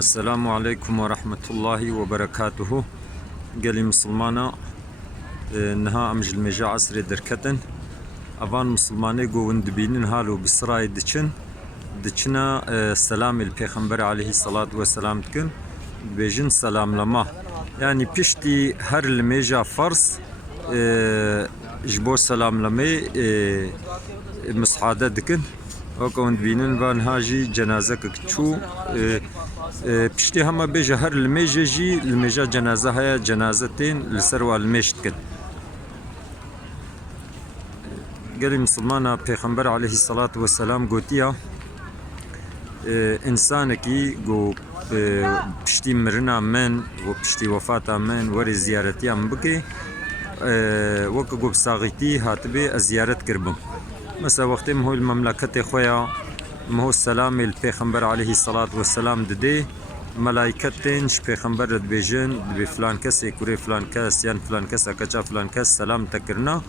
السلام عليكم ورحمة الله وبركاته. قالي مسلمانا نها أمج المجا عصر دركتن أفان مسلماني قو وندبينن هالو بسراي دچنا سلام البيغمبر عليه الصلاة والسلام تكن بيجن سلام لما يعني بيشتي هر المجا فرس جبو سلام لما مسعادة دكن وكون بينن بان هاجي جنازة كتشو بشتي هما بيجا هر الميجا جي الميجا جنازة هيا جنازتين لسروا الميشتكن قال مسلمانا پیغمبر عليه الصلاة والسلام قوتيا انسانكي قو بشتي مرنا من وبشتي وفاتا من وري زيارتي ام بكي وكو بساغيتي هاتبي زيارت كربم مثلا وقت مهو المملكة خويا مهو السلام البيغمبر عليه الصلاة والسلام ددي ملائكتين پیغمبر دبيجن دبي فلان كس يكوري فلان كس يان فلان كس اكجا فلان كس سلام تكرنا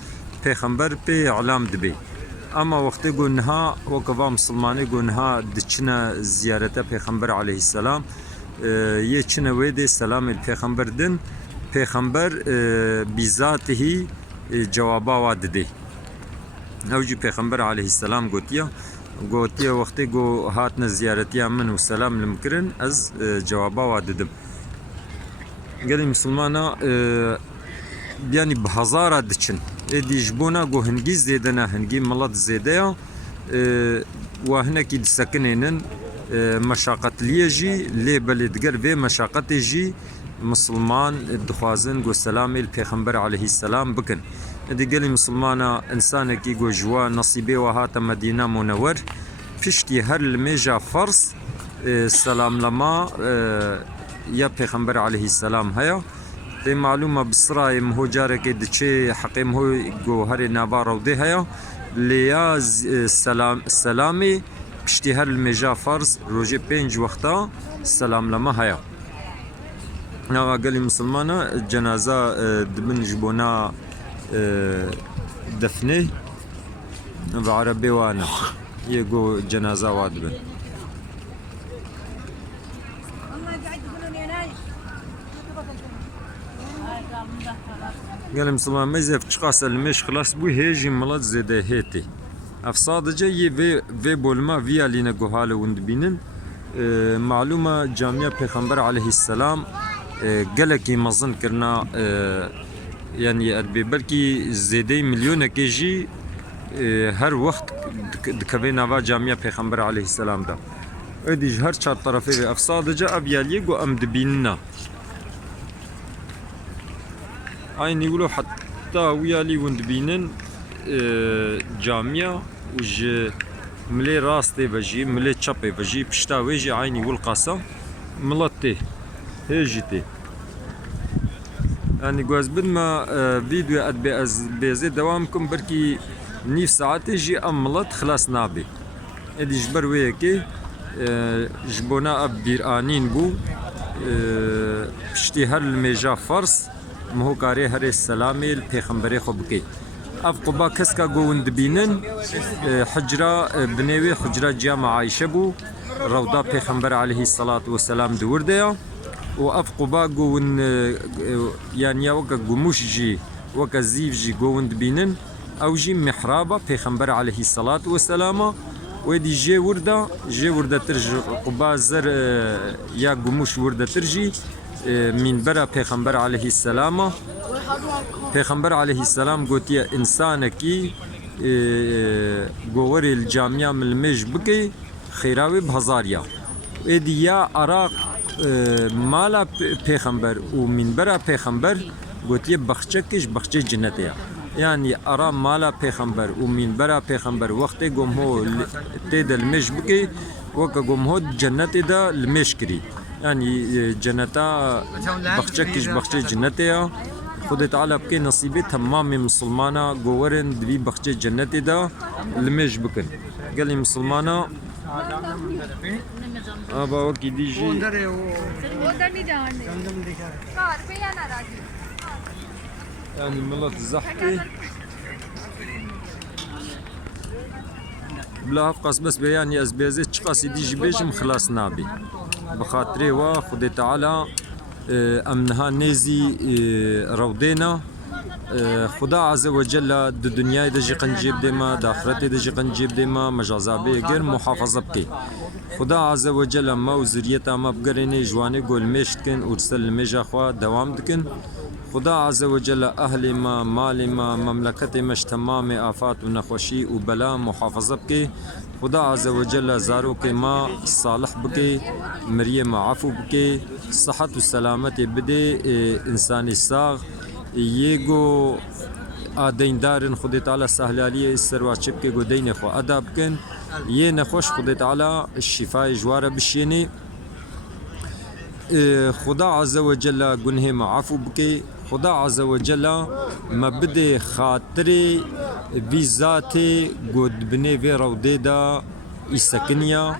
پیغمبر پی اعلام دبي اما وقت قلنها وكفا مسلماني قلنها دچنا زيارته پیغمبر عليه السلام يچنا ويدي سلام البيغمبر دن پیغمبر بذاته جوابا واددي اوجي پیغمبر عليه السلام قوتيا وقت قو هاتنا زيارتي من وسلام المكرن از جوابا واددم قال مسلمانا يعني بهزارة دچن ادي جبونا قو هنجي زيدنا هنجي ملط زيدايا وهنا كي سكنينن مشاقة ليجي لي بلدقر في مشاقة جي مسلمان دخوازن قو سلام البيغمبر عليه السلام بكن ادي قال مسلمانا انسان كي قو جوا نصيبي وهات مدينة منور فشتي هر الميجا فرس سلام لما يا بيغمبر عليه السلام هيا دي معلومة بسراي مهو جارك دچي حقي مهو قو هري نابارو دي هيا ليا سلامي بشتي هر الميجا فرس روجي بينج وقتا سلام لما هيا نوا قال مسلمانا جنازة دبن جبونا دفني بعربي وانا يقو جنازة وادبن قال مسلمان مزف تشخاص المش خلاص بو هيجي ملات زيده هيتي اف صادجه يي في بولما فيا لينا قوهاله وندبينن معلومة جامعة پیغمبر عليه السلام قالكي مظن كرنا يعني اربي بلكي زيدي مليون كيجي هر وقت دكبينا با جامعة پیغمبر عليه السلام دا ادي هر چار طرفي افصادجه ابيالي قو ام دبيننا aynı yolu hatta uyali وندبينن جامعة وج ملي راستي بجي ملي تشابي بجي بشتا ويجي عيني والقاسة ملطي هيجتي يعني جواز بدما فيديو ادبي از بيزي دوامكم بركي نيف ساعات يجي ملط خلاص نابي ادي جبر ويكي جبونا اب بيرانين بو بشتي هر الميجا فرس مهو كاري هر السلامي البيغمبري خبكي اف قبا كسكا قوند بينن حجرة بنيوي حجرة جامع عايشة بو روضة بيغمبر عليه الصلاة والسلام دور ديا واف قبا قون يعني وكا قموش جي وكا زيف جي قوند بينن او جي محرابة بيغمبر عليه الصلاة والسلام ودي جي وردة ترجي قبا زر يا قموش وردة ترجي من برا پیغمبر عليه السلام پیغمبر عليه السلام قوتيا انسانكي قووري الجامعة من المج بكي خيراوي بهزاريا ادي يا عراق مالا پیغمبر ومن برا پیغمبر قوتيا بخشكش بخش جنتيا يعني ارا مالا پیغمبر ومن برا پیغمبر وقت قوم هو تيد المج بكي وكا قوم هو جنت دا المش كري يعني جنتا بخشكش بخش جنتيا خد تعالى بكي نصيبي تمام مسلمانا قورن دبي بخش جنتي دا المش بكن قال لي مسلمانا ابا وكي ديجي يعني ملت زحكي بلا هفقس بس بياني از بيزي تشقاسي ديجي بيجم خلاص نابي بخاطري وخدي تعالى امنها نيزي رودينا خدا عز وجل دو دنیای دجی قنجیب دیما دا آخرت دجی قنجیب دیما مجازابه گر محافظه بکی خدا عز وجل ما و ذریتا ما بگرینی جوانی گل میشت کن ارسل میجا خوا دوام دکن خدا عز وجل اهل ما مال ما مملکت مش تمام آفات و نخوشی و بلا محافظه بکی خدا عز وجل زارو کے ما صالح بکی مریم عفو بکی صحت و سلامت بده انسانی ساغ یگو آدیندارن خود تعالی سهلالیه سرواچب که گودین خو ادب کن یه نخوش خود تعالی شفای جواره بشینی خدا عز وجل گنه معفو بکی خدا عز وجل مبد خاطر بیزات گود بنی و روده دا ایسکنیا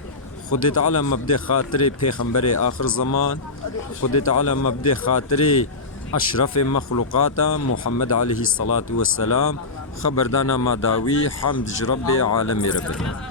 خود تعالی مبد خاطر پیغمبر آخر زمان خود تعالی مبد خاطر أشرف مخلوقات محمد عليه الصلاة والسلام خبردانا ما داوي حمد ربي عالمي ربي